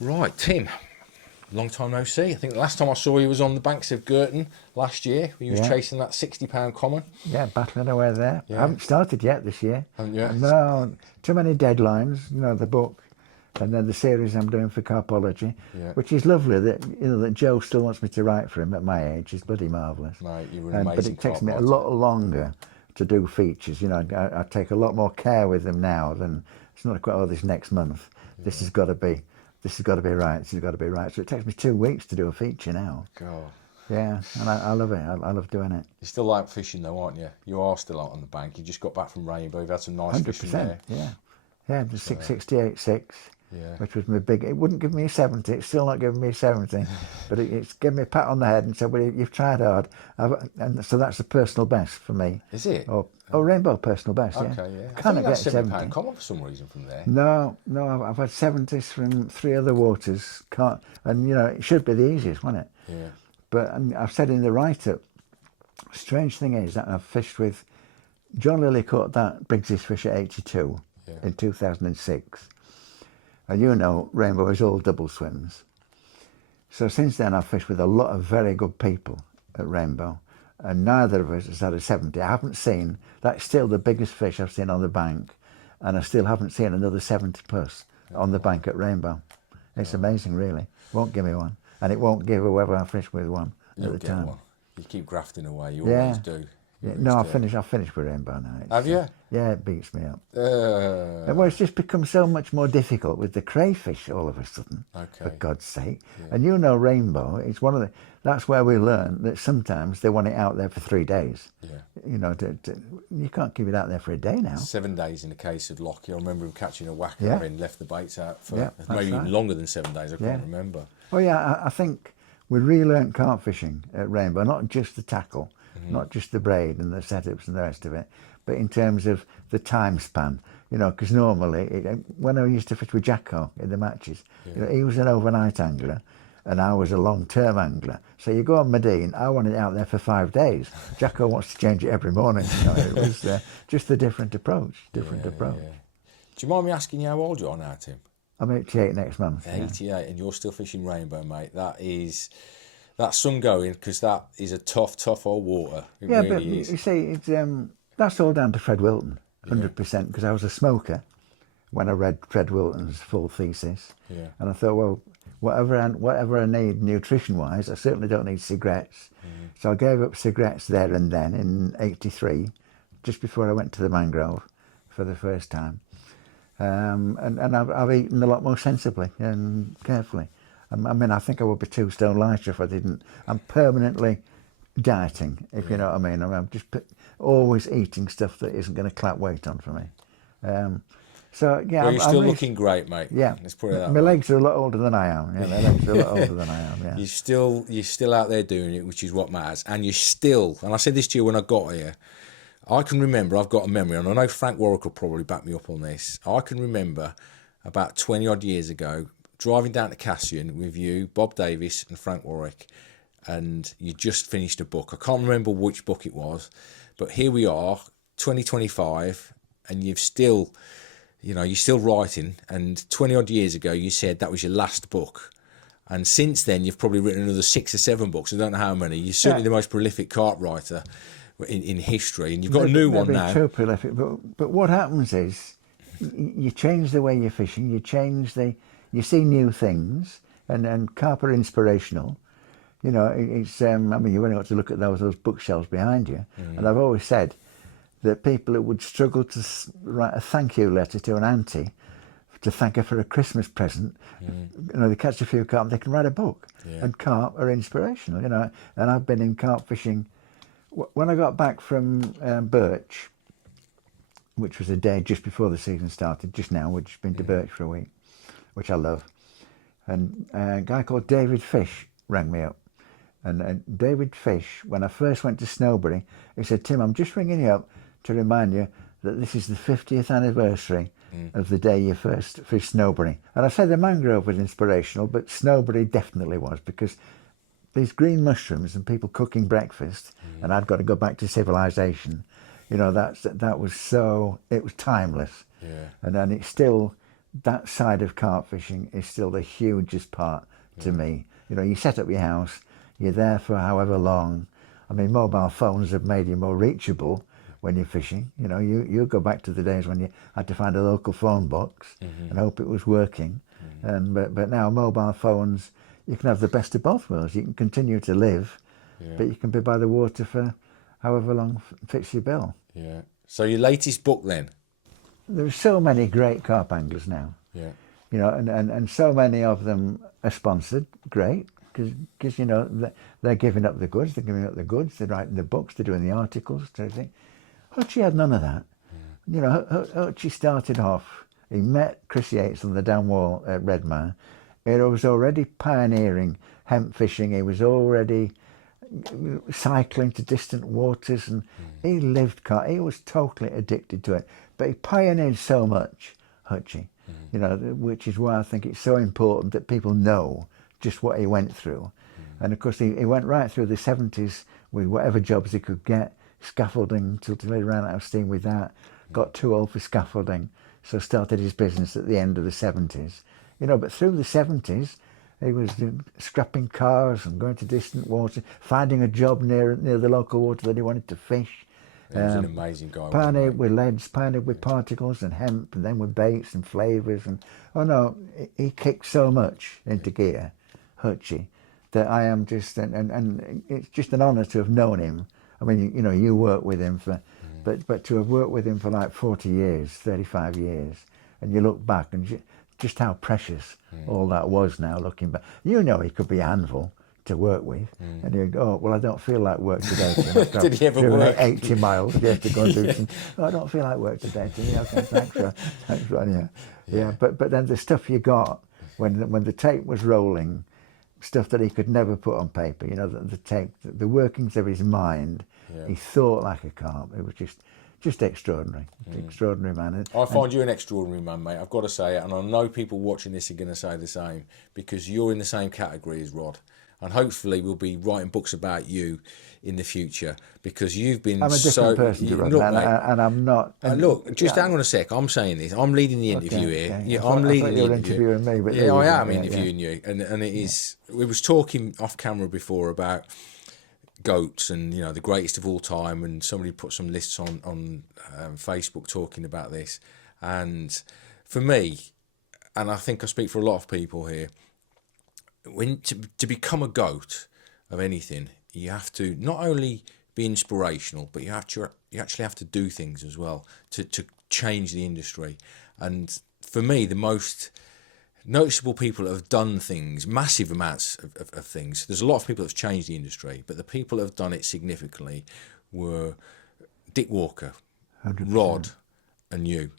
Right, Tim. Long time no see. I think the last time I saw you was on the banks of Girton last year. You was Yeah, chasing that £60 common. yeah, battling away there. I Yeah, haven't started yet this year. haven't you? No, too many deadlines. The book, and then the series I'm doing for Carpology, Yeah, which is lovely. That Joe still wants me to write for him at my age is bloody marvellous. mate, you were an And but amazing it takes carp me a writer. lot longer to do features. I take a lot more care with them now than it's not quite this next month. This Yeah, has got to be. This has got to be right. This has got to be right. So it takes me 2 weeks to do a feature now. God. Yeah, and I love it. I love doing it. You still like fishing though, aren't you? You are still out on the bank. You just got back from Rainbow. You've had some nice fishing 100%. there. Yeah. Yeah, the So, 668.6, yeah. which was my big. It wouldn't give me a 70. It's still not giving me a 70, but it's given me a pat on the head and said, "Well, you've tried hard," and so that's a personal best for me. Is it? Or Rainbow personal best. Yeah. Okay, yeah. I I thought cannot you had get £70 70. common for some reason from there. No, no, I've had 70s from three other waters. Can't, and it should be the easiest, wouldn't it? Yeah, But I've said in the write-up, strange thing is that I've fished with John Lilly caught that Biggses fish at 82 yeah, in 2006. And Rainbow is all double swims. So since then I've fished with a lot of very good people at Rainbow, and neither of us has had a 70. I haven't seen, that's still the biggest fish I've seen on the bank, and I still haven't seen another 70 plus on the bank at Rainbow. It's amazing, really. Won't give me one, and it won't give whoever I fish with one at you'll the get time. one. You keep grafting away. You always Yeah. do. You Yeah, always no, do. I've finished with Rainbow now. Have you? Yeah, it beats me up. Uh, Well, it's just become so much more difficult with the crayfish all of a sudden, for okay. God's sake. Yeah. And Rainbow, it's that's where we learn that sometimes they want it out there for 3 days. Yeah. You can't keep it out there for a day now. 7 days in the case of Lockie. I remember him catching a whacker Yeah. and left the baits out for Yeah, that's maybe even right. longer than 7 days. I Yeah. can't remember. Oh yeah, I think we relearned carp fishing at Rainbow, not just the tackle, not just the braid and the setups and the rest of it, but in terms of the time span. Because normally, when I used to fish with Jacko in the matches, Yeah. he was an overnight angler, and I was a long-term angler. So you go on Medine, I want it out there for 5 days. Jacko wants to change it every morning. It was just a different approach. Yeah, yeah. Do you mind me asking you how old you are now, Tim? I'm 88 next month. Yeah. 88, and you're still fishing Rainbow, mate. That's some going, because that is a tough old water. It Yeah, but really is. you see, that's all down to Fred Wilton, 100%, because I was a smoker when I read Fred Wilton's full thesis. Yeah. And I thought, well, whatever I need nutrition-wise, I certainly don't need cigarettes. So I gave up cigarettes there and then in '83, just before I went to the mangrove for the first time. And I've eaten a lot more sensibly and carefully. I think I would be 2 stone lighter if I didn't. I'm permanently dieting, if you know what I mean. I'm just always eating stuff that isn't going to clap weight on for me. So yeah, Well, you're still looking great, mate. Yeah, Let's put it that my way. legs are a lot older than I am. Yeah, my legs are a lot older than I am. Yeah, You're still out there doing it, which is what matters. And you're still, and I said this to you when I got here, I can remember, I've got a memory, and I know Frank Warwick will probably back me up on this. I can remember about 20 odd years ago, driving down to Cassian with you, Bob Davis and Frank Warwick, and you just finished a book. I can't remember which book it was, but here we are, 2025, and you're still writing. And 20 odd years ago, you said that was your last book. And since then, you've probably written another 6 or 7 books. I don't know how many. You're certainly the most prolific carp writer in history, and you've got a new one now. Too prolific, but what happens is you change the way you're fishing. You see new things, and carp are inspirational. It's you've only got to look at those bookshelves behind you. And I've always said that people who would struggle to write a thank you letter to an auntie to thank her for a Christmas present, they catch a few carp, they can write a book. Yeah. And carp are inspirational, And I've been in carp fishing. When I got back from Birch, which was a day just before the season started, just now, we've just been to Birch for a week, which I love. And a guy called David Fish rang me up. And David Fish, when I first went to Snowbury, he said, "Tim, I'm just ringing you up to remind you that this is the 50th anniversary of the day you first fished Snowbury." And I said the mangrove was inspirational, but Snowbury definitely was, because these green mushrooms and people cooking breakfast, and I'd got to go back to civilization. That was it was timeless. Yeah. And then it's still that side of carp fishing is still the hugest part to me. You know, you set up your house, you're there for however long. I mean, mobile phones have made you more reachable when you're fishing. You know, you go back to the days when you had to find a local phone box and hope it was working. And but now mobile phones, you can have the best of both worlds. You can continue to live, but you can be by the water for however long fits your bill. Yeah. So your latest book then? There's so many great carp anglers now. Yeah. You know, and so many of them are sponsored. Great, because you know they're giving up the goods. They're giving up the goods. They're writing the books. They're doing the articles. Everything. Hutchie had none of that. You know, Hutchie started off. He met Chris Yates on the down wall at Redmar. He was already pioneering hemp fishing. He was already cycling to distant waters, and he lived carp. He was totally addicted to it. But he pioneered so much, Hutchie. You know, which is why I think it's so important that people know just what he went through. And of course, he went right through the 70s with whatever jobs he could get, scaffolding till he ran out of steam with that, got too old for scaffolding, so started his business at the end of the 70s. You know, but through the 70s, he was scrapping cars and going to distant water, finding a job near the local water that he wanted to fish. He was an amazing guy. Pioneered with leads, pioneered with particles and hemp, and then with baits and flavours. And oh no, he kicked so much into gear, Hutchie, that I am just, and it's just an honour to have known him. I mean, you know, you work with him for, but to have worked with him for like 40 years, 35 years, and you look back and just how precious all that was now looking back. You know, he could be a handful to work with, and he'd go, oh, well, I don't feel like work today. Did he ever work? 80 miles, you have to go and do some, oh, I don't feel like work today. Yeah, okay, thanks, Ron, yeah. But then the stuff you got, when the tape was rolling, stuff that he could never put on paper, you know, the tape, the workings of his mind, he thought like a carp. It was just extraordinary, extraordinary man. I find you an extraordinary man, mate. I've got to say it, and I know people watching this are going to say the same, because you're in the same category as Rod. And hopefully we'll be writing books about you in the future, because you've been I'm a different person to Rod, and I'm not. And look, just hang on a sec. I'm saying this. I'm leading the interview here. Yeah. I'm leading the interview. interview. Me, but yeah, I am interviewing you, and it is. We was talking off camera before about goats and, you know, the greatest of all time, and somebody put some lists on Facebook talking about this. And for me, and I think I speak for a lot of people here, when to become a goat of anything, you have to not only be inspirational, but you actually have to do things as well to change the industry. And for me, the most noticeable people that have done things, massive amounts of things, there's a lot of people that have changed the industry, but the people that have done it significantly were Dick Walker, 100%. Rod, and you.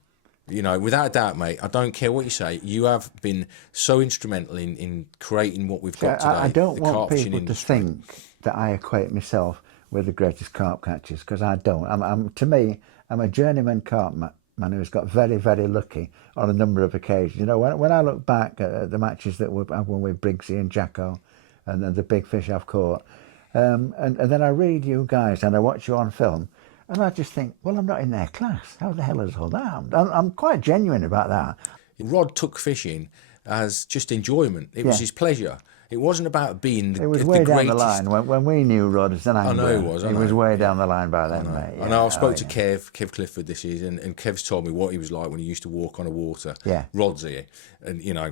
You know, without a doubt, mate, I don't care what you say, you have been so instrumental in creating what we've got today. I don't want people to think that I equate myself with the greatest carp catchers, because I don't. To me, I'm a journeyman carp man who's got very, very lucky on a number of occasions. You know, when I look back at the matches that I've won with Briggsy and Jacko, and the big fish I've caught, and then I read you guys and I watch you on film, and I just think, well, I'm not in their class. How the hell is all that? I'm quite genuine about that. Rod took fishing as just enjoyment. It was his pleasure. It wasn't about being the greatest. It was way down the line. When we knew Rod as an angler, I know he was. He was way down the line by then, mate. I know. I spoke to Kev Clifford this season, and Kev's told me what he was like when he used to walk on the water. Yeah. Rod's here, and you know,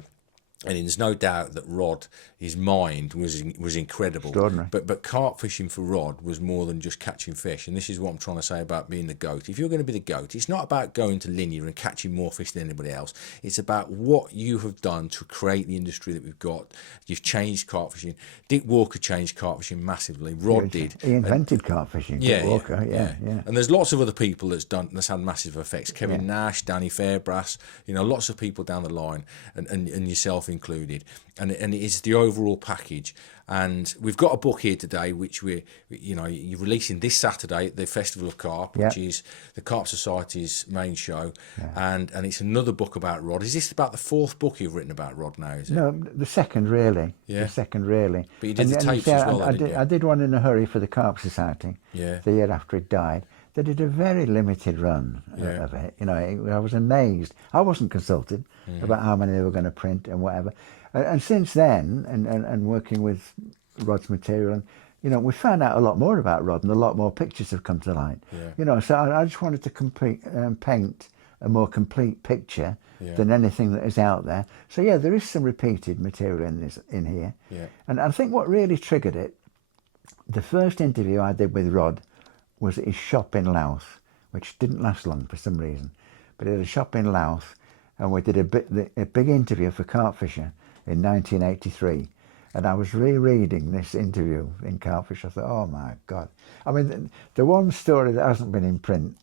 and there's no doubt that Rod, his mind was incredible. Extraordinary. But carp fishing for Rod was more than just catching fish, and this is what I'm trying to say about being the goat. If you're going to be the goat, it's not about going to linear and catching more fish than anybody else. It's about what you have done to create the industry that we've got. You've changed carp fishing. Dick Walker changed carp fishing massively. Rod did. He invented carp fishing. Dick Walker. Yeah. And there's lots of other people that's had massive effects. Kevin Nash, Danny Fairbrass, you know, lots of people down the line, and yourself included. And it is the overall package. And we've got a book here today, which you're releasing this Saturday at the Festival of Carp, which is the Carp Society's main show. And it's another book about Rod. Is this about the fourth book you've written about Rod now, is it? No, the second, really. Yeah. The second, really. But you did the tapes as well, I did one in a hurry for the Carp Society. Yeah. The year after it died. they did a very limited run of it. You know, I was amazed. I wasn't consulted about how many they were going to print and whatever. And since then, and working with Rod's material, and you know, we found out a lot more about Rod, and a lot more pictures have come to light. Yeah. You know, so I just wanted to paint a more complete picture than anything that is out there. So yeah, there is some repeated material in here. Yeah. And I think what really triggered it, the first interview I did with Rod was at his shop in Louth, which didn't last long for some reason. But he had a shop in Louth, and we did a big interview for Carpfisher in 1983. And I was rereading this interview in Carpfisher. I thought, oh my God. I mean, the one story that hasn't been in print,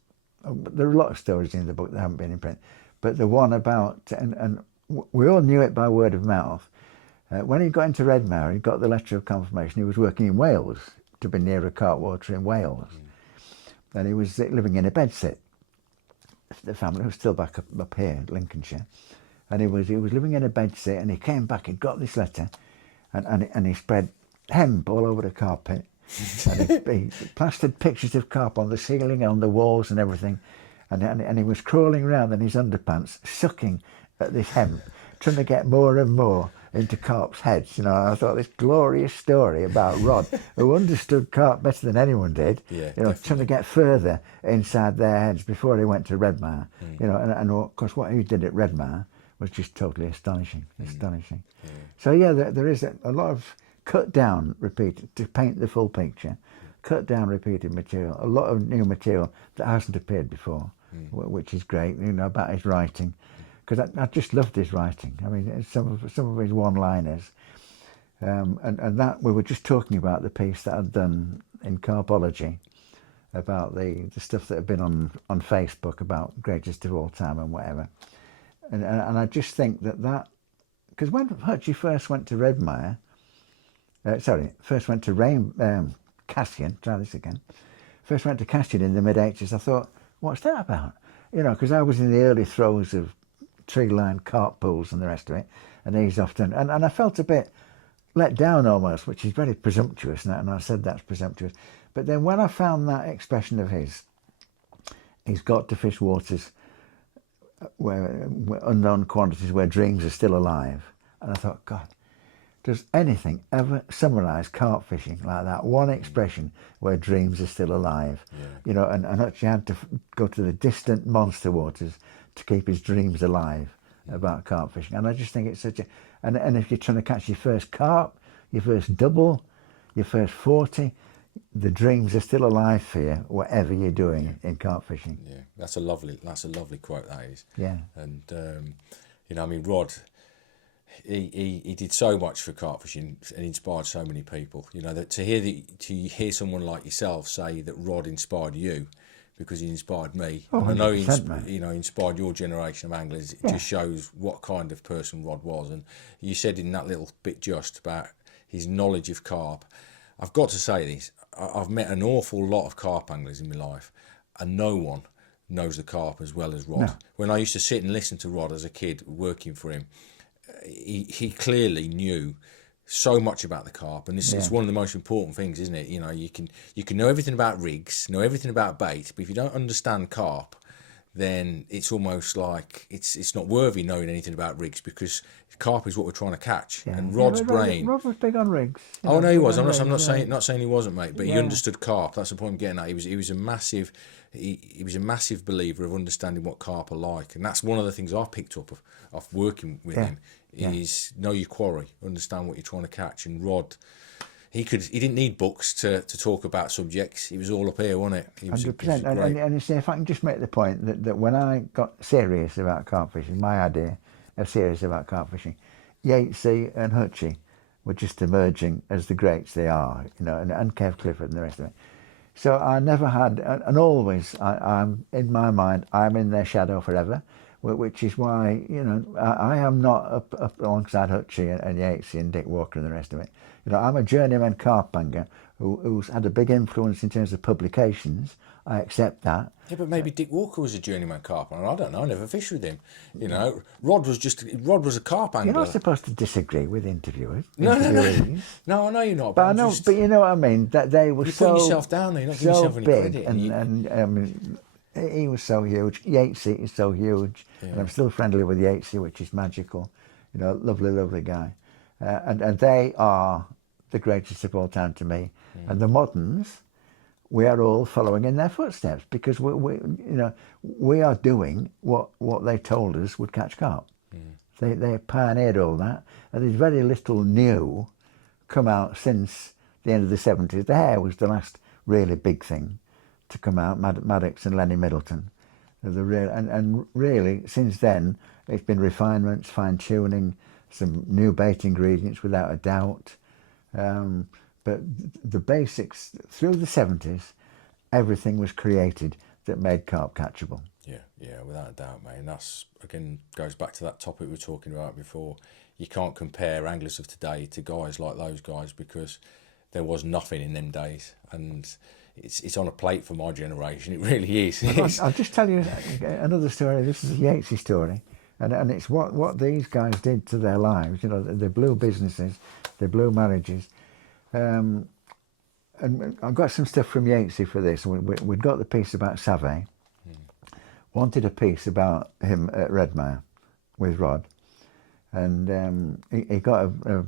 there are a lot of stories in the book that haven't been in print, but the one about, and we all knew it by word of mouth, when he got into Redmar, he got the letter of confirmation. He was working in Wales, to be near a Cartwater in Wales. And he was living in a bedsit. The family was still back up here, Lincolnshire. And he was living in a bedsit, and he came back, he'd got this letter, and he spread hemp all over the carpet. And he plastered pictures of carp on the ceiling, on the walls and everything. And he was crawling around in his underpants, sucking at this hemp, trying to get more and more into carp's heads. You know, and I thought this glorious story about Rod, who understood carp better than anyone did, Yeah, you know, definitely. trying to get further inside their heads before he went to Redmar. You know, and of course what he did at Redmar was just totally astonishing. So yeah, there is a lot of cut down, repeated, to paint the full picture, cut down, repeated material, a lot of new material that hasn't appeared before, which is great, you know, about his writing. Because I just loved his writing. I mean, some of his one-liners, and that we were just talking about the piece that I'd done in Carpology, about the stuff that had been on Facebook about greatest of all time and whatever. And I just think that because when Hutchie first went to Redmire, first went to Cassian, try this again. First went to Cassian in the mid-80s, I thought, what's that about? You know, because I was in the early throes of tree-lined carp pools and the rest of it, and he's often, and I felt a bit let down almost, which is very presumptuous, and I said that's presumptuous. But then when I found that expression of his, he's got to fish waters where unknown quantities, where dreams are still alive, and I thought, God, does anything ever summarise carp fishing like that? One expression where dreams are still alive. Yeah. You know, and actually had to go to the distant monster waters to keep his dreams alive about carp fishing. And I just think it's such a... And if you're trying to catch your first carp, your first double, your first 40, the dreams are still alive for you, whatever you're doing in carp fishing. Yeah, that's a lovely quote, that is. Yeah. And you know, I mean, Rod, he did so much for carp fishing and inspired so many people. You know, that to hear someone like yourself say that Rod inspired you, because he inspired me. Oh, and I know he 100%, mate. inspired your generation of anglers. It just shows what kind of person Rod was. And you said in that little bit just about his knowledge of carp. I've got to say this, I've met an awful lot of carp anglers in my life, and no one knows the carp as well as Rod. No. When I used to sit and listen to Rod as a kid working for him, he clearly knew so much about the carp, and it's one of the most important things, isn't it? You know, you can know everything about rigs, know everything about bait, but if you don't understand carp, then it's almost like it's not worthy knowing anything about rigs, because carp is what we're trying to catch. Yeah. And Rod's brain. Rod was big on rigs. Oh no, he was. I'm not rigs, saying he wasn't, mate. But he Yeah. understood carp. That's the point I'm getting at. He was a massive believer of understanding what carp are like, and that's one of the things I've picked up of working with him. Is know your quarry, understand what you're trying to catch. And Rod, he didn't need books to talk about subjects. He was all up here, wasn't it? He was 100%. great. And you see, if I can just make the point that when I got serious about carp fishing, my idea of serious about carp fishing, Yatesy and Hutchie were just emerging as the greats they are, you know, and Kev Clifford and the rest of it. So I never had, and always, I'm in my mind, I'm in their shadow forever. which is why, you know, I am not up alongside Hutchie and Yatesy and Dick Walker and the rest of it. You know, I'm a journeyman carpenter who's had a big influence in terms of publications. I accept that. Yeah, but maybe Dick Walker was a journeyman carpenter. I don't know. I never fished with him. You know, Rod was a carp angler. You're not supposed to disagree with interviewers. No, interviewees. no, I know you're not. But I know, but you know what I mean. That they were You're so putting yourself down there. You're not giving so yourself any big, credit. and he was so huge. Yatesy is so huge, and I'm still friendly with Yatesy, which is magical. You know, lovely guy, and they are the greatest of all time to me. And the moderns, we are all following in their footsteps because we are doing what they told us would catch carp. They pioneered all that, and there's very little new come out since the end of the 70s. The Hare was the last really big thing to come out, Maddox and Lenny Middleton. And really, since then, it's been refinements, fine-tuning, some new bait ingredients without a doubt. But the basics, through the 70s, everything was created that made carp catchable. Yeah, without a doubt, mate. And that's, again, goes back to that topic we were talking about before. You can't compare anglers of today to guys like those guys because there was nothing in them days. And it's on a plate for my generation. It really is. I'll just tell you another story. This is a Yatesy story. And it's what these guys did to their lives. You know, they blew businesses, they blew marriages. And I've got some stuff from Yatesy for this. We'd got the piece about Savay. Wanted a piece about him at Redmire with Rod. And he got a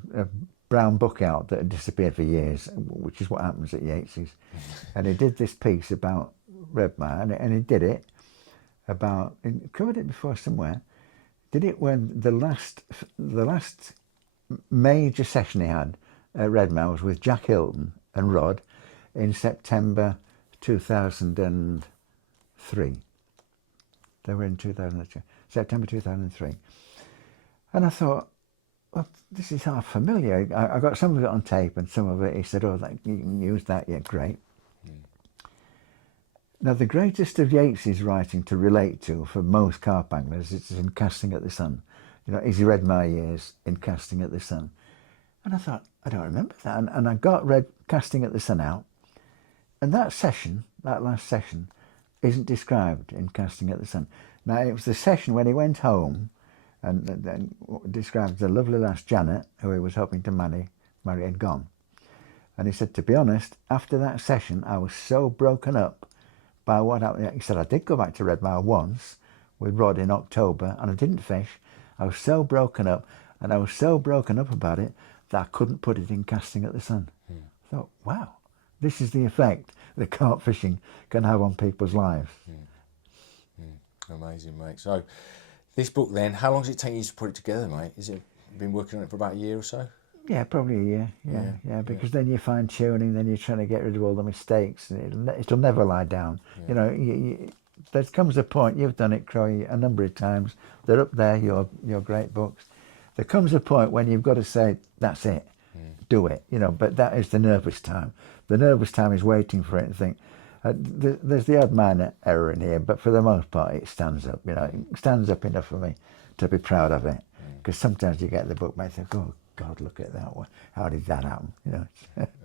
brown book out that had disappeared for years, which is what happens at Yatesy's. And he did this piece about Redmire, and he did it about, he covered it before somewhere, did it when the last major session he had at Redmire was with Jack Hilton and Rod in September 2003. They were in 2002, September 2003. And I thought, well, this is half familiar. I got some of it on tape and some of it, he said, oh, you can use that, yeah, great. Now, the greatest of Yatesy's writing to relate to for most carp anglers is in Casting at the Sun. You know, his Redmire years in Casting at the Sun. And I thought, I don't remember that. And I got Casting at the Sun out. And that session, that last session, isn't described in Casting at the Sun. Now, it was the session when he went home and then described the lovely lass Janet, who he was hoping to marry had gone. And he said, to be honest, after that session, I was so broken up by what happened. He said, I did go back to Redmire once with Rod in October, and I didn't fish. I was so broken up, and I was so broken up about it that I couldn't put it in Casting at the Sun. I thought, wow, this is the effect that carp fishing can have on people's lives. Amazing, mate. So, this book then, how long does it take you to put it together, mate? Is it been working on it for about a year or so? Yeah, probably a year. Yeah, because then you're fine tuning, then you're trying to get rid of all the mistakes, and it'll never lie down. You know, there comes a point, you've done it, Croy, a number of times. They're up there, your great books. There comes a point when you've got to say, that's it, do it. You know, but that is the nervous time. The nervous time is waiting for it and think. There's the odd minor error in here, but for the most part, it stands up. You know, it stands up enough for me to be proud of it. Because sometimes you get the book, mate, think, oh God, look at that one. How did that happen? You know.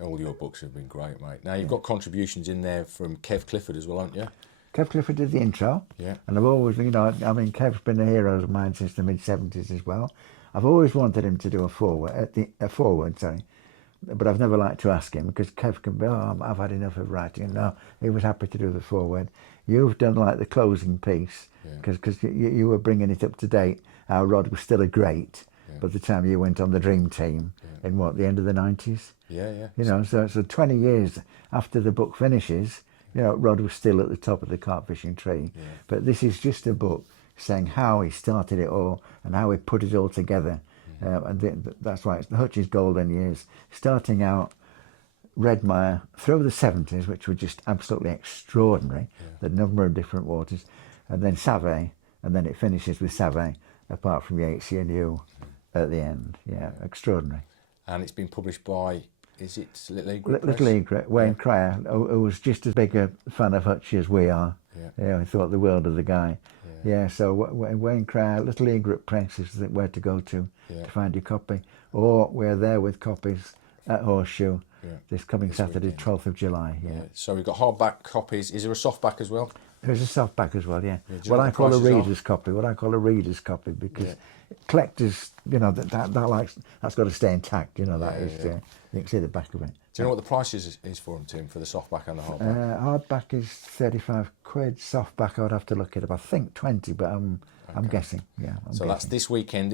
All your books have been great, mate. Now you've got contributions in there from Kev Clifford as well, haven't you? Kev Clifford did the intro. Yeah. And I've always, you know, I mean, Kev's been a hero of mine since the mid-70s as well. I've always wanted him to do a forward, but I've never liked to ask him because Kev can be, oh, I've had enough of writing. No, he was happy to do the forward. You've done like the closing piece because you were bringing it up to date. How Rod was still a great by the time you went on the Dream Team in the end of the 90s? Yeah. You know, so 20 years after the book finishes, you know, Rod was still at the top of the carp fishing tree. Yeah. But this is just a book saying how he started it all and how he put it all together. That's why it's the Hutchie's golden years, starting out Redmire through the 70s, which were just absolutely extraordinary, the number of different waters, and then Savay, and then it finishes with Savay, apart from Yatesy and you at the end. Yeah, extraordinary. And it's been published by, is it Little Eagle Press? Little Eagle, Wayne Cryer, who was just as big a fan of Hutchie as we are. He thought the world of the guy. Yeah, so Wayne Crowd, Little Egret Press is where to go to find your copy. Or we're there with copies at Horseshoe this coming Saturday, weekend. 12th of July. Yeah. So we've got hardback copies. Is there a softback as well? There's a softback as well, yeah. Do you know What what I the call a prices are? reader's copy. What I call a reader's copy because collectors, that's got to stay intact. You know that is. You can see the back of it. Do you know what the price is for them, Tim, for the softback and the hardback? Hardback is 35 quid. Softback, I would have to look at. I think 20, but I'm guessing. Yeah. So that's this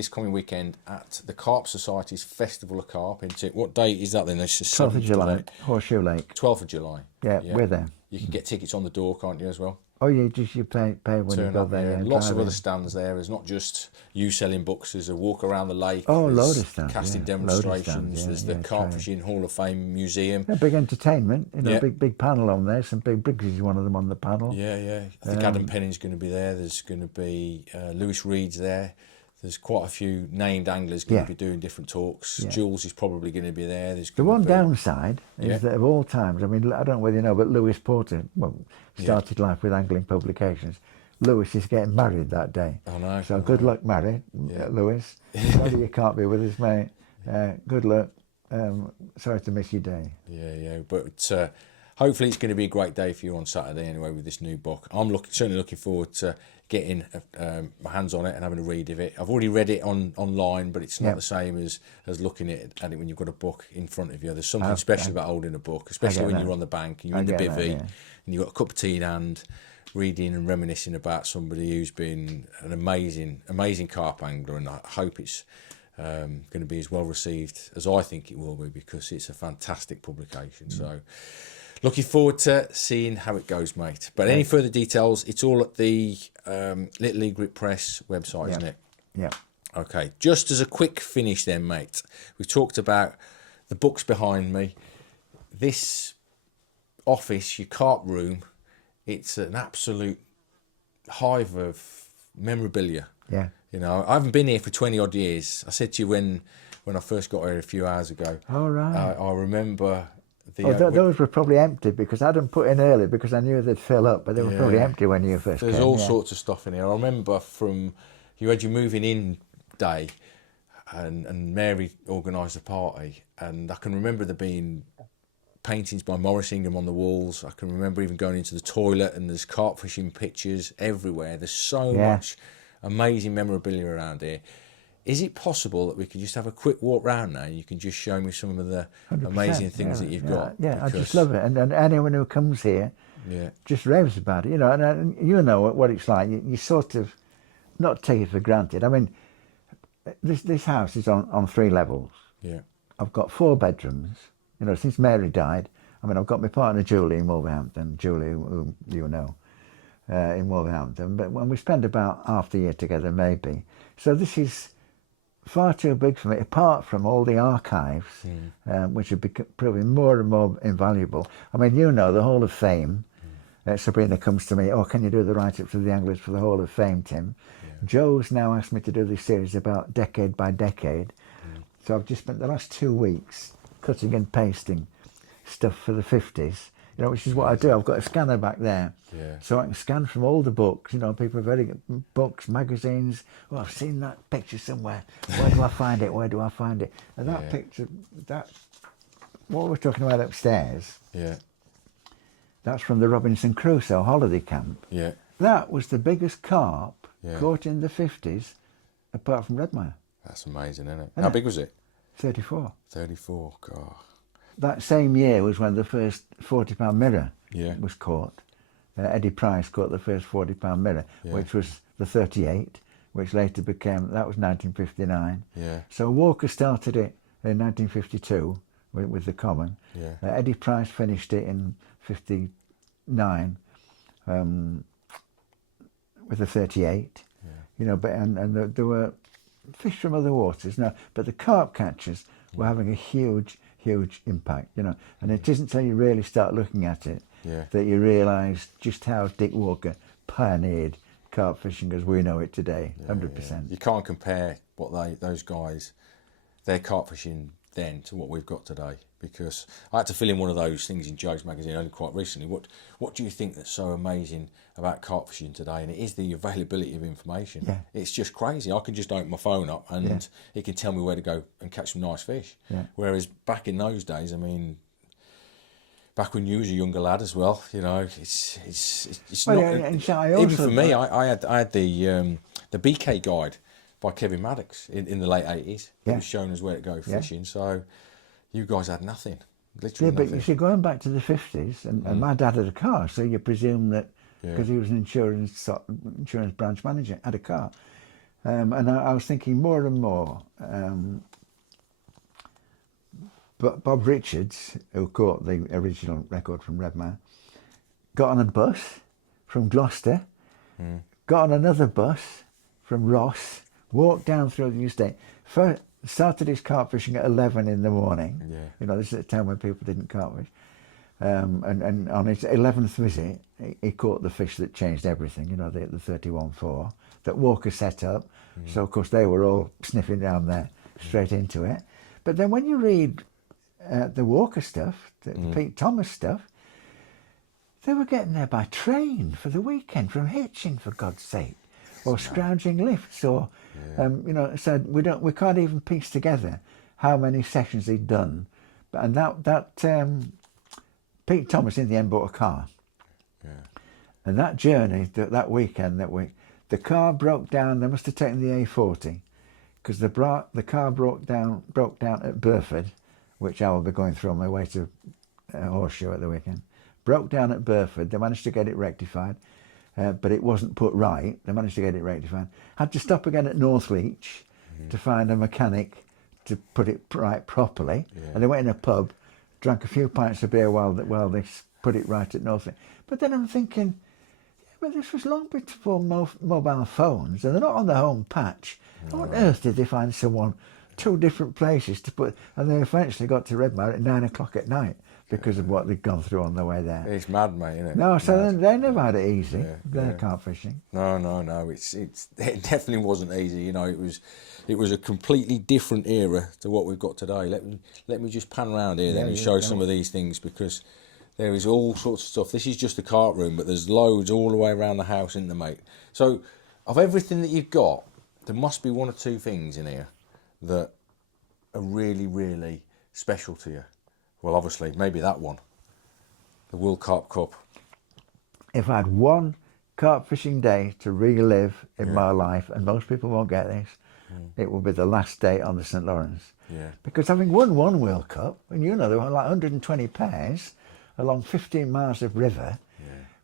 coming weekend at the Carp Society's Festival of Carp. What date is that then? That's just 12th of July, Horseshoe Lake. 12th of July. Yeah, we're there. You can get tickets on the door, can't you, as well? Oh, you pay when you go Up there. there. Yeah, Lots of drive other in. stands there. There's not just you selling books. There's a walk around the lake. Oh, there's load of stands, casting yeah. Load of demonstrations. stands, There's the Carp training. Fishing Hall of Fame Museum. Yeah, big entertainment. Yeah. Big panel on there. Some big Briggs is one of them on the panel. Yeah. I think Adam Penning's going to be there. There's going to be Lewis Reed's there. There's quite a few named anglers going to be doing different talks. Jules is probably going to be there. There's The going one to be... downside is that of all times, I mean, I don't know whether you know, but Lewis Porter, started life with angling publications. Lewis is getting married that day. Oh, no. So good luck, married, Lewis. Sorry you can't be with us, mate. Good luck. Sorry to miss your day. Yeah. But hopefully it's going to be a great day for you on Saturday anyway with this new book. I'm certainly looking forward to getting my hands on it and having a read of it. I've already read it online, but it's not the same as looking at it when you've got a book in front of you. There's something special about holding a book, especially when you're on the bank and you're in the bivvy and you've got a cup of tea in hand, reading and reminiscing about somebody who's been an amazing carp angler, and I hope it's going to be as well received as I think it will be, because it's a fantastic publication. So looking forward to seeing how it goes, mate. But any further details, it's all at the Little Egret Press website, isn't it? Yeah. Okay, just as a quick finish then, mate, we've talked about the books behind me. This office, your carp room, it's an absolute hive of memorabilia. Yeah. You know, I haven't been here for 20 odd years. I said to you when I first got here a few hours ago. All right. I remember the... those were probably empty because I didn't put in early because I knew they'd fill up, but they were probably empty when you first came. There's all sorts of stuff in here. I remember you had your moving in day and Mary organised a party, and I can remember there being paintings by Morris Ingham on the walls. I can remember even going into the toilet and there's carp fishing pictures everywhere. There's so much amazing memorabilia around here. Is it possible that we could just have a quick walk round now and you can just show me some of the amazing things that you've got? Yeah, I just love it. And anyone who comes here just raves about it. You know, and you know what it's like. You sort of not take it for granted. I mean, this house is on 3 levels. Yeah. I've got 4 bedrooms. You know, since Mary died, I mean, I've got my partner Julie in Wolverhampton, Julie, who you know, in Wolverhampton. But when we spend about half the year together, maybe. So this is far too big for me, apart from all the archives, which are proving more and more invaluable. I mean, you know, the Hall of Fame. Sabrina comes to me, can you do the write-up for the anglers for the Hall of Fame, Tim? Yeah. Joe's now asked me to do this series about decade by decade. So I've just spent the last 2 weeks cutting and pasting stuff for the 50s, you know, which is what I do. I've got a scanner back there. Yeah. So I can scan from all the books, you know, people are very good, books, magazines. I've seen that picture somewhere. Where do I find it? Where do I find it? And that picture, what we're talking about upstairs, that's from the Robinson Crusoe holiday camp. Yeah. That was the biggest carp caught in the 50s, apart from Redmire. That's amazing, isn't it? How big was it? 34. 34, God. That same year was when the first 40-pound mirror was caught. Eddie Price caught the first 40-pound mirror, which was the 38, which later became, that was 1959. Yeah. So Walker started it in 1952 with the Common. Yeah. Eddie Price finished it in 59 with the 38. Yeah. You know, but and there were fish from other waters now, but the carp catchers were having a huge impact, you know, and it isn't until you really start looking at it that you realise just how Dick Walker pioneered carp fishing as we know it today, 100%. You can't compare what those guys, their carp fishing then to what we've got today? Because I had to fill in one of those things in Joe's magazine only quite recently. What do you think that's so amazing about carp fishing today? And it is the availability of information. Yeah. It's just crazy. I can just open my phone up and it can tell me where to go and catch some nice fish. Yeah. Whereas back in those days, I mean, back when you was a younger lad as well, you know, it's Well, not. yeah, and so I Even also- for me, I had the BK guide by Kevin Maddox in the late 80s. It Yeah. was showing us where to go Yeah. fishing. So you guys had nothing, Yeah, literally but nothing. you see, going back to the 50s, and my dad had a car, so you presume that because he was an insurance branch manager, had a car. And I was thinking more and more, but Bob Richards, who caught the original record from Redmar, got on a bus from Gloucester, got on another bus from Ross, walked down through the estate, first started his carp fishing at 11 in the morning. Yeah. You know, this is a time when people didn't carp fish. And on his 11th visit, he caught the fish that changed everything, you know, the 31.4 that Walker set up. So, of course, they were all sniffing down there straight into it. But then when you read the Walker stuff, the Pete Thomas stuff, they were getting there by train for the weekend from Hitchin, for God's sake, or scrounging lifts, or you know. So we can't even piece together how many sessions he'd done. And that Pete Thomas in the end bought a car, and that journey, that weekend, the car broke down. They must have taken the A40 because the car broke down at Burford, which I will be going through on my way to Horseshoe at the weekend. Broke down at Burford. They managed to get it rectified, but it wasn't put right. They managed to get it rectified. Had to stop again at Northleach to find a mechanic to put it right properly. And they went in a pub, drank a few pints of beer while they put it right at Northleach. But then I'm thinking, but this was long before mobile phones, and they're not on the home patch. How on earth did they find someone 2 different places to put? And they eventually got to Redmar at 9 o'clock at night because of what they'd gone through on the way there. It's mad, mate, isn't it? No, so Mad. they never had it easy. They're carp fishing. No. It definitely wasn't easy. You know, it was a completely different era to what we've got today. Let me just pan around here then and show some of these things, because there is all sorts of stuff. This is just the cart room, but there's loads all the way around the house, isn't there, mate? So, of everything that you've got, there must be 1 or 2 things in here that are really, really special to you. Well, obviously, maybe that one, the World Carp Cup. If I had one carp fishing day to relive in my life, and most people won't get this, it will be the last day on the St. Lawrence. Yeah. Because having won one World Cup, and you know there were like 120 pairs along 15 miles of river,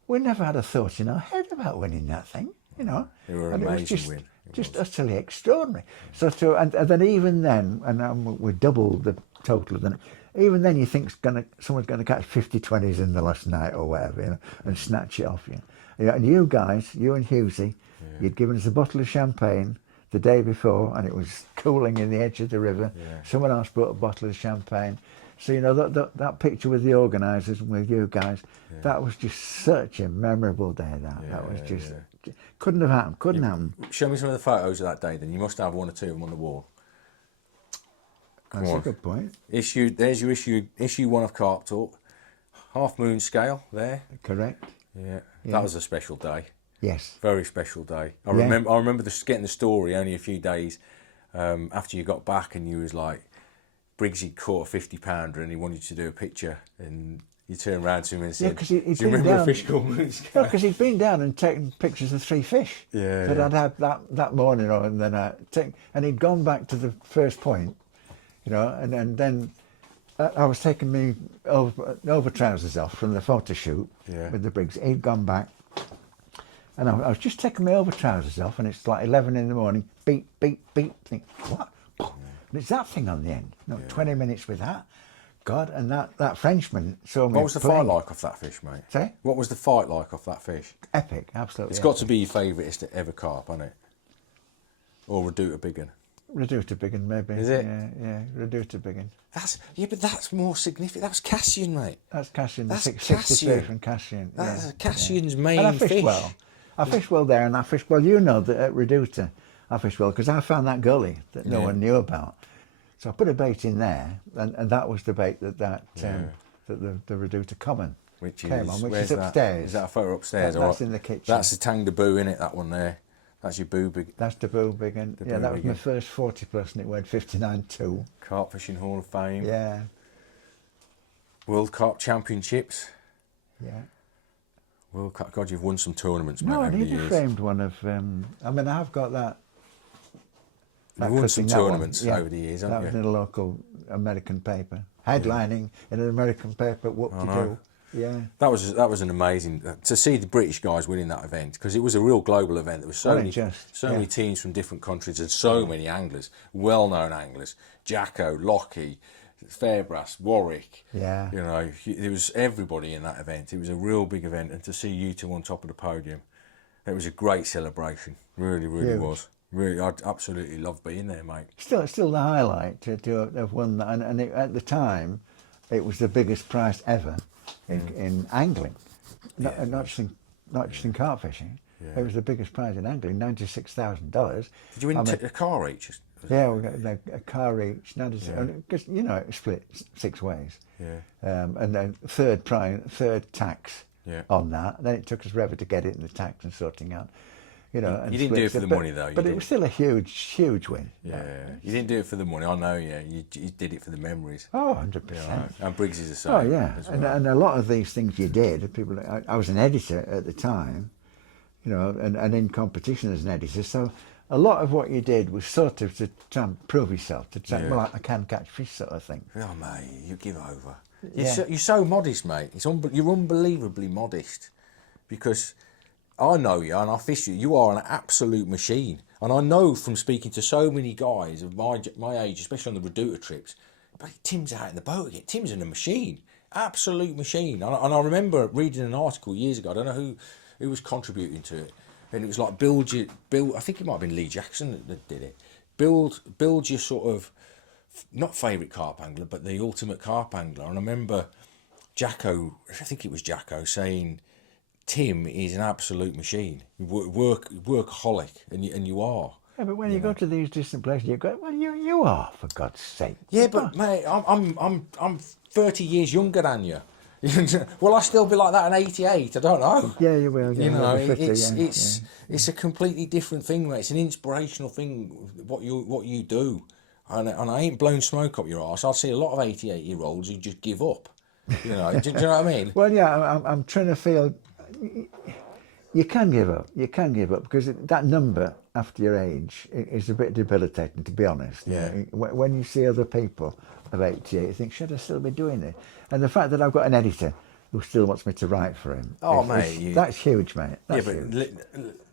we never had a thought in our head about winning that thing, you know. It were And an it was amazing win. Just utterly extraordinary. So and then even then, and we doubled the total of the. Even then, you think someone's going to catch 50 20s in the last night or whatever, you know, and snatch it off you. And you guys, you and Husey, you'd given us a bottle of champagne the day before, and it was cooling in the edge of the river. Someone else brought a bottle of champagne. So, you know, that picture with the organisers and with you guys, that was just such a memorable day. That was just couldn't have happened. Couldn't happen. Show me some of the photos of that day. Then you must have 1 or 2 of them on the wall. That's a good point. There's your issue 1 of Carp Talk. Half moon scale there. Correct. Yeah. That was a special day. Yes. Very special day. I remember getting the story only a few days after you got back, and you was like, Briggsy caught a 50 pounder and he wanted you to do a picture, and you turned around to him and said, 'cause he'd do you been remember down- a fish called moon scale? No, because he'd been down and taken pictures of 3 fish that I'd had that morning, and then and he'd gone back to the first point, you know, and then I was taking me over trousers off from the photo shoot with the Briggs. He'd gone back, and I was just taking my over trousers off, and it's like 11 in the morning. Beep, beep, beep. Think what? And it's that thing on the end. 20 minutes with that. God, and that Frenchman saw me. What was the play. fight like off that fish, mate? Sorry? What was the fight like off that fish? Epic, absolutely. It's got to be your favouriteest ever carp, hasn't it? Or Reduta Biggin. Reduta Biggin, maybe. Is it? Yeah, Reduta Biggin. But that's more significant. That was Cassian, mate. That's Cassian. That's 63 Cassian. from Cassian. That's Cassian's main And I fished fish. well. I fished well there, and I fished well. You know that at Reduta, I fished well because I found that gully that no one knew about. So I put a bait in there, and that was the bait that that the Reduta Common Which came on, which where's is upstairs. That? Is that a photo upstairs? That's in the kitchen. That's the Tang de Boo, innit, that one there? That's your boob. That's the Boobig, and yeah, that was my first 40 plus, and it weighed 59.2. Carp Fishing Hall of Fame. Yeah, World Carp Championships. yeah. World Carp. God, you've won some tournaments, mate, No, I over the never years. framed one of. I mean, I've got that. You've won some clipping, that one. tournaments Yeah, over the years, that haven't was you? in a local American paper, headlining in an American paper. What to do? Yeah. That was an amazing to see the British guys winning that event, because it was a real global event. There were so many teams from different countries and so many anglers, well-known anglers: Jacko, Lockie, Fairbrass, Warwick. Yeah. You know, there was everybody in that event. It was a real big event, and to see you two on top of the podium, it was a great celebration. Really, really was. Really, I absolutely loved being there, mate. Still the highlight to have won that, and at the time, it was the biggest prize ever in angling, not just in carp fishing. Yeah. It was the biggest prize in angling, $96,000. Did you win a car each? Yeah, we got a car each. Because it split 6 ways. Yeah. And then third tax on that. Then it took us forever to get it in the tax and sorting out. And you didn't do it for the money, though. But it was still a huge win. Yeah, you didn't do it for the money. I know. Yeah, you did it for the memories. Oh, 100%. And Briggs is the same. Oh yeah, as well. and a lot of these things you did. I was an editor at the time, and in competition as an editor. So a lot of what you did was sort of to try and prove yourself, to say, well, I can catch fish, sort of thing. Oh, mate, you give over. Yeah. You're so modest, mate. You're unbelievably modest, because I know you and I fish you. You are an absolute machine, and I know from speaking to so many guys of my age, especially on the Reduta trips. But Tim's out in the boat again. Tim's in a machine, absolute machine. And I remember reading an article years ago. I don't know who was contributing to it, and it was like build. I think it might have been Lee Jackson that did it. Build your sort of, not favourite carp angler, but the ultimate carp angler. And I remember Jacko, I think it was Jacko, saying Tim is an absolute machine. Workaholic, and you are. Yeah, but when you go to these distant places, you go, well, you are, for God's sake. Yeah, but mate, I'm 30 years younger than you. Will I still be like that in '88? I don't know. Yeah, you will. Yeah, It's a completely different thing, mate. It's an inspirational thing. What you do, and I ain't blown smoke up your arse. I see a lot of 88-year-olds who just give up. Do you know what I mean? Well, yeah, I'm trying to feel. You can give up. You can give up, because that number after your age is a bit debilitating, to be honest. Yeah. When you see other people of 88, you think, should I still be doing it? And the fact that I've got an editor who still wants me to write for him. Oh, mate. That's huge, mate. That's huge.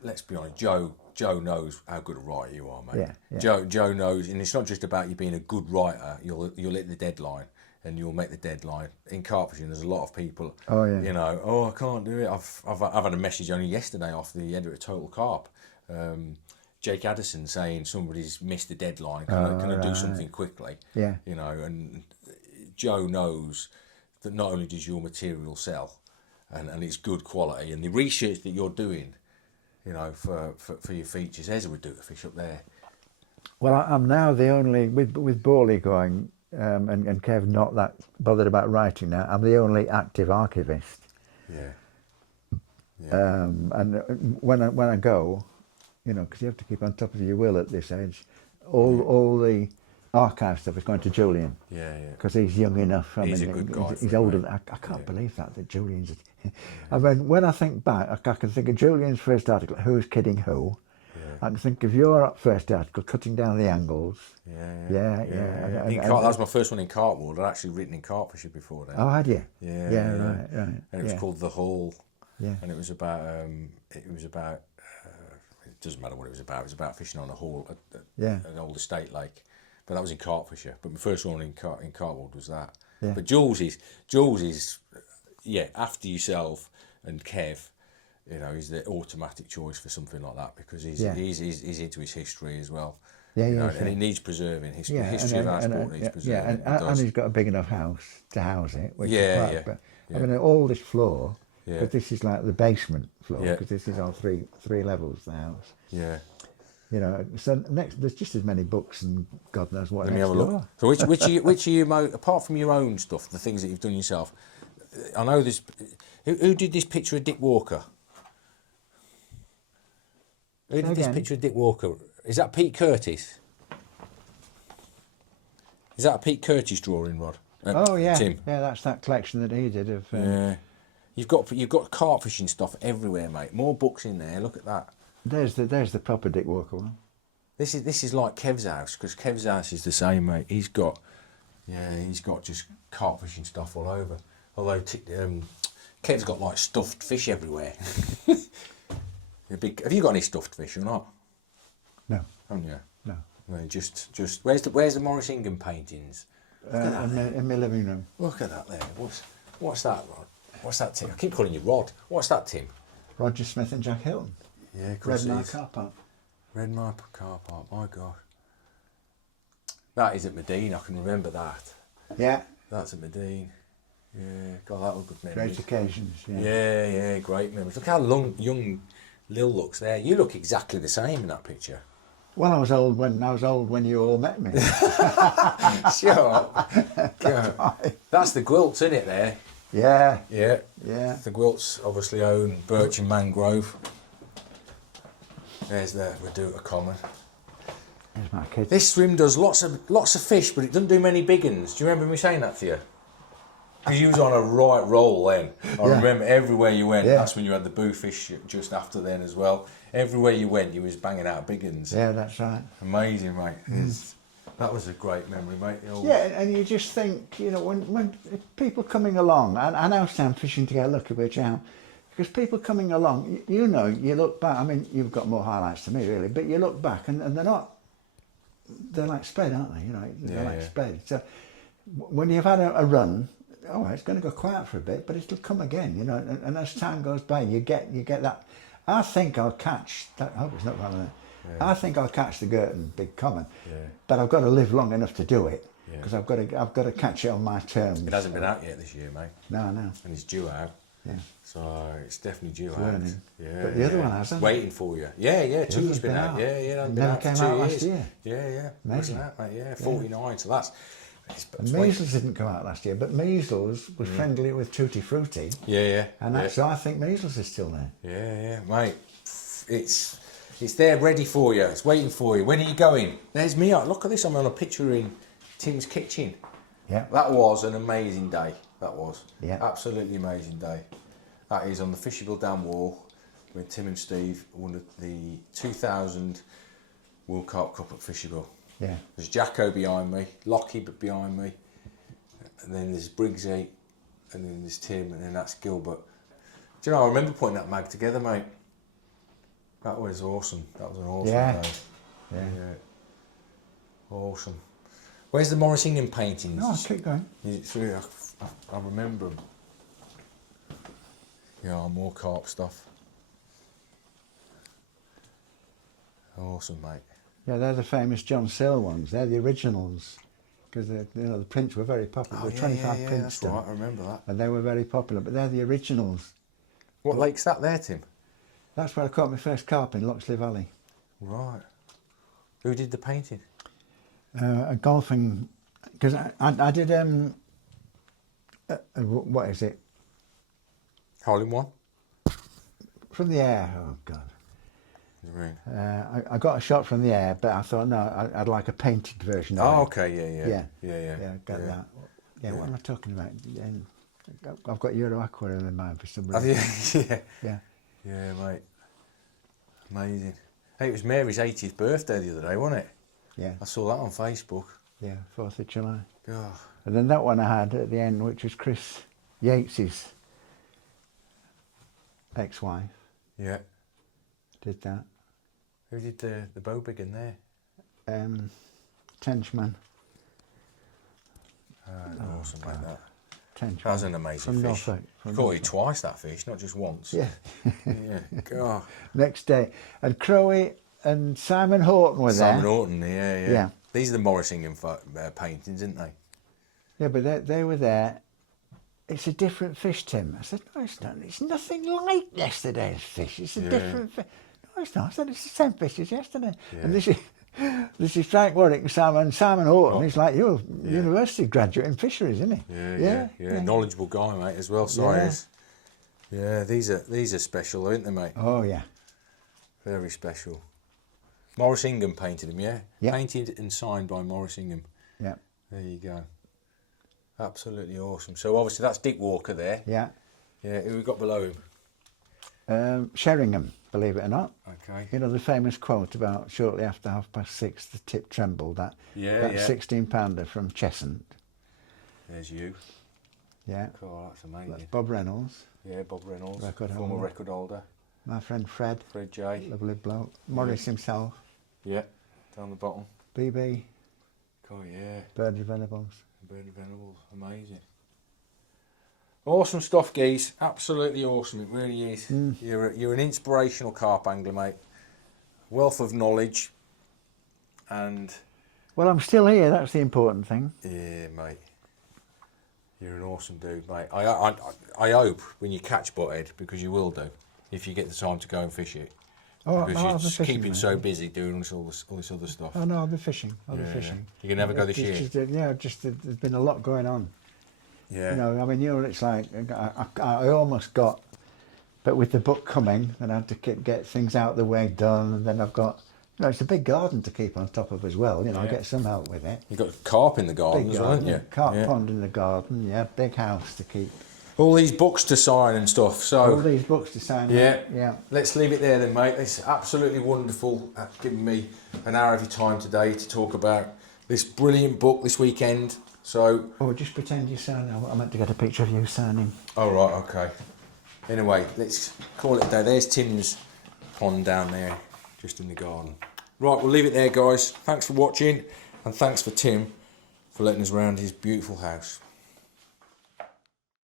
Let's be honest. Joe knows how good a writer you are, mate. Yeah. Joe knows, and it's not just about you being a good writer. You'll hit the deadline. And you'll make the deadline. In carp fishing, there's a lot of people. Oh yeah. I can't do it. I've had a message only yesterday off the editor of Total Carp, Jake Addison, saying somebody's missed the deadline. Can I do something quickly? Yeah. And Joe knows that not only does your material sell, and it's good quality, and the research that you're doing, for your features. There's a Reduta fish up there. Well, I'm now the only, with Borley going. And Kev not that bothered about writing now. I'm the only active archivist. Yeah. And when I go, because you have to keep on top of your will at this age, all the archive stuff is going to Julian. Yeah. Because he's young enough. He's a good guy. He's older. I can't believe that Julian's. I mean, when I think back, I can think of Julian's first article. Who's kidding who? I can think of your first article, cutting down the angles. Yeah. That was my first one in Carp World. I'd actually written in Carp Fishing before then. Oh, had you? Yeah. Right. And it was called The Hall. Yeah. And it was about. It doesn't matter what it was about. It was about fishing on a hall at an old estate lake. But that was in Carp Fisher. But my first one in Carp World was that. Yeah. But Jules is after yourself and Kev. He's the automatic choice for something like that, because he's into his history as well. And it needs preserving. History of our sport needs preserving. And he's got a big enough house to house it. Which is But I mean, all this floor, but this is like the basement floor, Yeah. because this is on three levels, the house. Yeah. You know, so next there's just as many books and God knows what Let me next have a look. door. So which are you apart from your own stuff, the things that you've done yourself? I know this. Who did this picture of Dick Walker? Who did this Again? picture of Dick Walker? Is that Pete Curtis? Is that a Pete Curtis drawing, Rod? Oh yeah, Tim. yeah, that's that collection that he did of. Yeah. You've got carp fishing stuff everywhere, mate. More books in there. Look at that. There's the proper Dick Walker one. This is like Kev's house, because Kev's house is the same, mate. He's got just carp fishing stuff all over. Although Kev's got like stuffed fish everywhere. Have you got any stuffed fish or not? No, Haven't you? no. No, just where's the Morris Ingham paintings? In my living room. Look at that there. What's that, Rod? What's that, Tim? I keep calling you Rod. What's that, Tim? Roger Smith and Jack Hilton. Yeah, of course Red it Mark is. car park. Red Mark car park. My God. That is at Medine. I can remember that. Yeah, That's at Medine. Yeah, God, that was good memories. great occasions. Yeah. Yeah, great memories. Look how young Lil looks there. You look exactly the same in that picture. Well, I was old when you all met me. Sure. That's the Gwilts, isn't it, there? Yeah, Yeah. yeah. The Gwilts obviously own Birch and Mangrove. There's the Reduta Common. There's my kids. This swim does lots of fish, but it doesn't do many big uns. Do you remember me saying that to you? Because you was on a right roll then. I remember everywhere you went. Yeah. That's when you had the boofish just after then as well. Everywhere you went, you was banging out big uns. Yeah, that's right. Amazing, mate. That was a great memory, mate. Yeah, and you just think, you know, when people coming along, and I now stand fishing to get lucky bit out, because people coming along, you know, you look back. I mean, you've got more highlights than me, really, but you look back, and they're like sped, aren't they? You know, they're like sped. So when you've had a run, oh, it's going to go quiet for a bit, but it'll come again, you know. And as time goes by, you get that. I think I'll catch that. I hope it's not running. I think I'll catch the Girton Big Common, but I've got to live long enough to do it because I've got to catch it on my terms. It hasn't been out yet this year, mate. No. And it's due out. Yeah. So it's definitely due out. Learning. Yeah. But the other one hasn't. Waiting for you. Yeah. Two's been out. Yeah. It hasn't been Never out for came 2 out years. last year. Yeah. Amazing. Wasn't that, mate? Yeah. 49. So that's. And Measles didn't come out last year, but Measles was friendly with Tutti Frutti. Yeah. And so I think Measles is still there. Yeah, mate. It's there, ready for you. It's waiting for you. When are you going? There's me. Look at this. I'm on a picture in Tim's kitchen. Yeah. That was an amazing day. That was. Yeah. Absolutely amazing day. That is on the Fisherville Dam Wall, where Tim and Steve won the 2000 World Carp Cup at Fisherville. Yeah. There's Jacko behind me, Lockie behind me, and then there's Briggsy, and then there's Tim, and then that's Gilbert. Do you know, I remember putting that mag together, mate. That was awesome. That was an awesome day. Yeah. Awesome. Where's the Morris Ingham paintings? No, keep going. I remember them. Yeah, more carp stuff. Awesome, mate. Yeah, they're the famous John Sill ones. They're the originals because the prints were very popular. Oh, There were 25 prints that's done, right. I remember that. and they were very popular. But they're the originals. What lake's that there, Tim? That's where I caught my first carp in Loxley Valley. Right. Who did the painting? A golfing, because I did what is it? Hole in one. From the air. Oh God. Right. I got a shot from the air, but I thought no, I'd like a painted version of it. Oh, okay, yeah. Got that. Yeah, what am I talking about? And I've got Euro Aquarium in mind for some Have reason. you? Yeah. Yeah, mate. Amazing. Hey, it was Mary's 80th birthday the other day, wasn't it? Yeah. I saw that on Facebook. Yeah, 4th of July. God. And then that one I had at the end, which was Chris Yates's ex-wife, Yeah. did that. Who did the bow biggin there? Tenchman. Awesome, like that. Tenchman. That was an amazing From fish. Norfolk. From Caught it Norfolk. twice, that fish, not just once. Yeah. Yeah. God. Next day. And Crowe and Simon Horton were Simon there. Horton, yeah. Yeah. These are the Morris Ingham paintings, aren't they? Yeah, but they were there. It's a different fish, Tim. I said, no, it's not. It's nothing like yesterday's fish. It's a different fish. Oh, it's not. I said, it's the same fish as yesterday. And this is Frank Warwick and Simon Horton. He's like you're university graduate in fisheries, isn't he? Yeah. Knowledgeable guy, mate, as well. Sorry. Yeah, these are special, aren't they, mate? Oh yeah. Very special. Maurice Ingham painted them, yeah? Yeah. Painted and signed by Maurice Ingham. Yeah. There you go. Absolutely awesome. So obviously that's Dick Walker there. Yeah. Yeah, who we got below him? Sheringham, believe it or not. Okay. You know the famous quote about shortly after 6:30 the tip trembled. That 16-pounder from Cheshunt. There's you. Yeah. Cool, that's amazing. That's Bob Reynolds. Yeah, Bob Reynolds, Record former holder. record holder. My friend Fred. Fred J. Lovely bloke. Morris himself. Yeah, down the bottom. BB. Cool, yeah. Birdie Venables. Birdie Venables, amazing. Awesome stuff, geese. Absolutely awesome. It really is. You're an inspirational carp angler, mate. Wealth of knowledge, and Well, I'm still here. That's the important thing. yeah, mate. You're an awesome dude, mate. I hope when you catch butthead, because you will do, if you get the time to go and fish it. Oh, Because I'll you're be just fishing, keeping mate. so busy doing all this other stuff. Oh no, I'll be fishing. I'll be Yeah, fishing. You can never go this Just- year. there's been a lot going on. Yeah. You know, I mean, it's like I almost got, but with the book coming, then I had to get things out of the way done, and then I've got, it's a big garden to keep on top of as well. You know, I Yeah. get some help with it. You've got carp in the garden Big as well, garden, haven't you? carp Yeah. pond in the garden. Yeah, big house to keep. All these books to sign and stuff. All So these books to sign. yeah, Yeah. let's leave it there then, mate. It's absolutely wonderful giving me an hour of your time today to talk about this brilliant book this weekend. So, Oh, just pretend you sign. I meant to get a picture of you signing. all right, okay. Anyway, let's call it a day. There's Tim's pond down there, just in the garden. Right, we'll leave it there, guys. Thanks for watching, and thanks for Tim for letting us round his beautiful house.